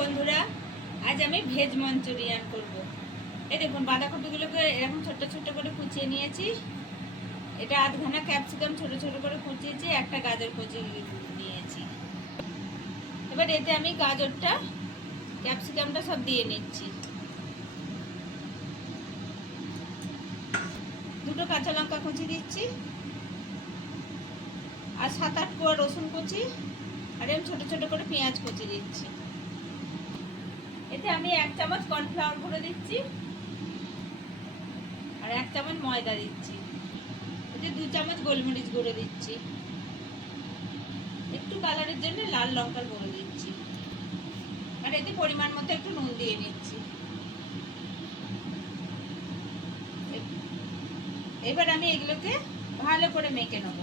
বন্ধুরা। আজ আমি ভেজ মঞ্চুরিয়ান করব। এই দেখুন, বাঁধাকপিগুলোকে এরকম ছোট্ট ছোট্ট করে কুচিয়ে নিয়েছি। এটা আধখানা ক্যাপসিকাম ছোট ছোট করে কুচিয়েছি, একটা গাজর কুচিয়ে নিয়েছি। এবার এতে আমি গাজরটা, ক্যাপসিকামটা সব দিয়ে নিচ্ছি। দুটো কাঁচা লঙ্কা কুচি দিচ্ছি, আর সাত আট কোয়া রসুন কুচি, আর এরকম ছোট ছোট করে পেঁয়াজ কুচি দিচ্ছি। এতে আমি এক চামচ কর্নফ্লাওয়ার গুঁড়ো দিচ্ছি আর এক চামচ ময়দা দিচ্ছি। এতে দু চামচ গোলমরিচ গুঁড়ো দিচ্ছি। একটু কালারের জন্য লাল লঙ্কার গুঁড়ো দিচ্ছি। আর এতে পরিমাণ মতো একটু নুন দিয়ে নিচ্ছি। এবার আমি এগুলোকে ভালো করে মেখে নেব।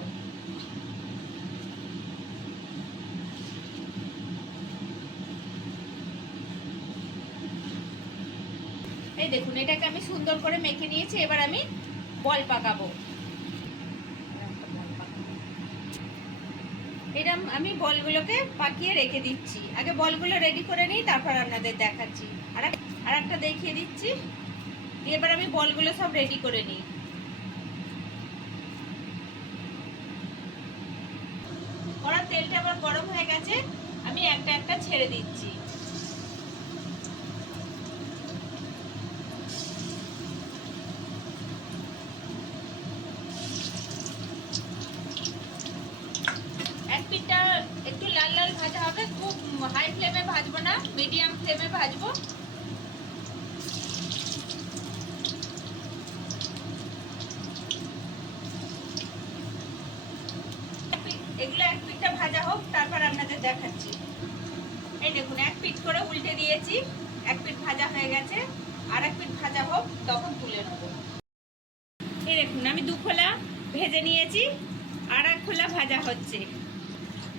এই দেখুন, এটাকে আমি সুন্দর করে মেখে নিয়েছি, এবার আমি বল পাকাবো। এরম আমি বলগুলোকে পাকিয়ে রেখে দিচ্ছি। আগে বলগুলো রেডি করে নিই, তারপর আপনাদের দেখাচ্ছি। আর আর একটা দেখিয়ে দিচ্ছি। এবার আমি বলগুলো সব রেডি করে নিই। কড়ার তেলটা আবার গরম হয়ে গেছে, আমি একটা একটা ছেড়ে দিচ্ছি এক পিঠটা একটু লাল লাল ভাজা হবে খুব হাই ফ্লেমে ভাজবো না মিডিয়াম ফ্লেমে ভাজবো। এগুলো এক পিঠটা ভাজা হোক, তারপর আপনাদের দেখাচ্ছি। এই দেখুন, এক পিঠ করে উল্টে দিয়েছি, এক পিঠ ভাজা হয়ে গেছে, আর এক পিঠ ভাজা হোক, তখন তুলে নেব। এই দেখুন, আমি দু খোলা ভেজে নিয়েছি, আর এক খোলা ভাজা হচ্ছে।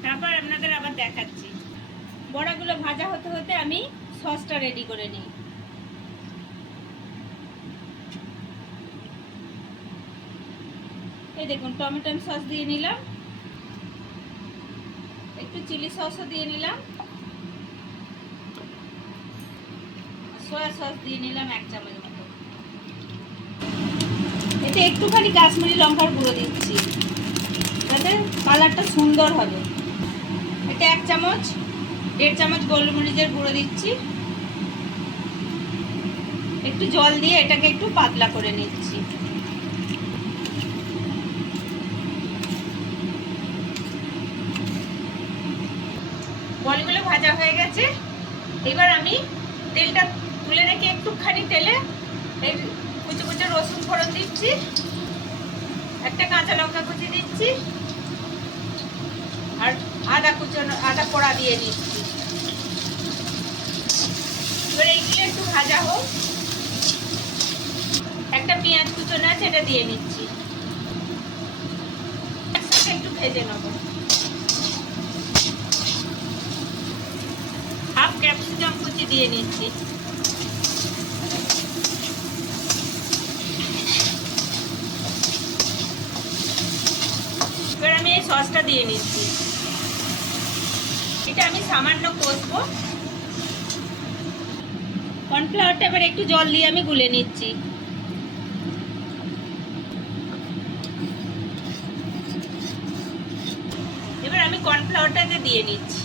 তারপর আপনাদের আবার দেখাচ্ছি। বড়াগুলো ভাজা হতে হতে আমি সসটা রেডি করে নিই। এই দেখুন টমেটো সস দিয়ে নিলাম। একটু চিলি সসও দিয়ে নিলাম। সয়া সস দিয়ে নিলাম এক চামচ মতো। এতে একটুখানি কাশ্মীরি লঙ্কার গুঁড়ো দিচ্ছি। যাতে কালারটা সুন্দর হবে। এটা এক চামচ, দেড় চামচ গোলমরিচের গুঁড়ো দিচ্ছি। একটু জল দিয়ে এটাকে একটু পাতলা করে নিচ্ছি। বলগুলো ভাজা হয়ে গেছে। এবার আমি তেলটা তুলে রেখে একটুখানি তেলে এই কুচি কুচি রসুন ফোড়ন দিচ্ছি। একটা কাঁচা লঙ্কা কুচি দিচ্ছি। আর কুচনো আদা পোড়া দিয়ে দিচ্ছি এবার এইগুলো একটু ভাজা হোক। একটা পেঁয়াজ কুচনো আছে, এটা দিয়ে নিচ্ছি। একটু ভেজে নেব। হাফ ক্যাপসিকাম কুচি দিয়ে নিচ্ছি। এবার আমি এই সসটা দিয়ে নিচ্ছি। এটা আমি সামান্য কষবো। কর্নফ্লাওয়ারটা এবার একটু জল দিয়ে আমি গুলে নিচ্ছি। এবার আমি কর্নফ্লাওয়ারটাতে দিয়ে নিচ্ছি।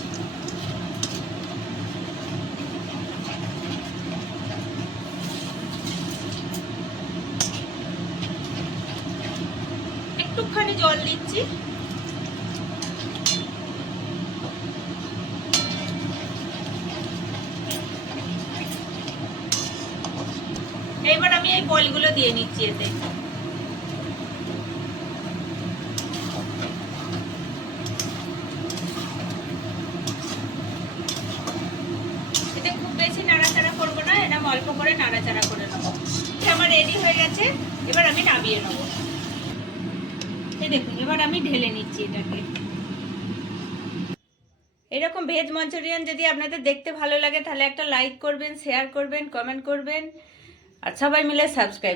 একটুখানি জল দিচ্ছি। এবার আমি এই বলগুলো দিয়ে নিচ্ছি এতে। এতে খুব বেশি নাড়াচাড়া করব না অল্প করে নাড়াচাড়া করে নেব। আমার রেডি হয়ে গেছে, এবার আমি নামিয়ে নেব। দেখুন, এবার আমি ঢেলে নিচ্ছি এটাকে। এরকম ভেজ মঞ্চুরিয়ান যদি আপনাদের দেখতে ভালো লাগে, তাহলে একটা লাইক করবেন শেয়ার করবেন কমেন্ট করবেন। আর সবাই মিলে সাবস্ক্রাইব